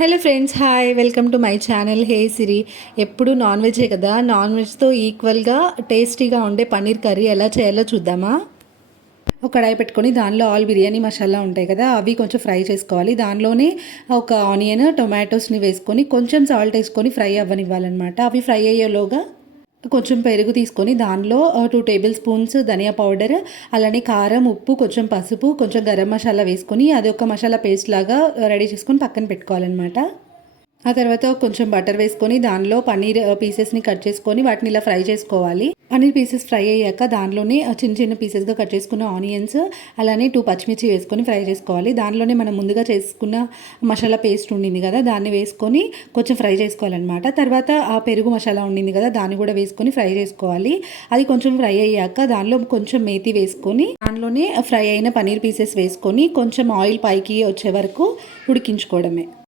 Hello friends, hi, welcome to my channel. Hey Siri. ఎప్పుడు నాన్ వెజే కదా, నాన్ వెజ్తో ఈక్వల్గా టేస్టీగా ఉండే పన్నీర్ కర్రీ ఎలా చేయాలో చూద్దామా. ఒక కడాయి పెట్టుకొని దానిలో ఆల్ బిర్యానీ మసాలా ఉంటాయి కదా, అవి కొంచెం ఫ్రై చేసుకోవాలి. దానిలోనే ఒక ఆనియన్, టొమాటోస్ని వేసుకొని కొంచెం సాల్ట్ వేసుకొని ఫ్రై అవ్వనివ్వాలన్నమాట. అవి ఫ్రై అయ్యేలోగా కొంచెం పెరుగు తీసుకొని దానిలో 2 టేబుల్ స్పూన్స్ ధనియా పౌడర్, అలానే కారం, ఉప్పు, కొంచెం పసుపు, కొంచెం గరం మసాలా వేసుకొని అది ఒక మసాలా పేస్ట్ లాగా రెడీ చేసుకొని పక్కన పెట్టుకోవాలన్నమాట. ఆ తర్వాత కొంచెం బటర్ వేసుకొని దానిలో పన్నీర్ పీసెస్ని కట్ చేసుకొని వాటిని ఇలా ఫ్రై చేసుకోవాలి. పన్నీర్ పీసెస్ ఫ్రై అయ్యాక దానిలోనే చిన్న చిన్న పీసెస్గా కట్ చేసుకున్న ఆనియన్స్, అలానే 2 పచ్చిమిర్చి వేసుకొని ఫ్రై చేసుకోవాలి. దానిలోనే మనం ముందుగా చేసుకున్న మసాలా పేస్ట్ ఉండింది కదా, దాన్ని వేసుకొని కొంచెం ఫ్రై చేసుకోవాలన్నమాట. తర్వాత ఆ పెరుగు మసాలా ఉండింది కదా, దాన్ని కూడా వేసుకొని ఫ్రై చేసుకోవాలి. అది కొంచెం ఫ్రై అయ్యాక దానిలో కొంచెం మేతి వేసుకొని దానిలోనే ఫ్రై అయిన పన్నీర్ పీసెస్ వేసుకొని కొంచెం ఆయిల్ పైకి వచ్చే వరకు ఉడికించుకోవడమే.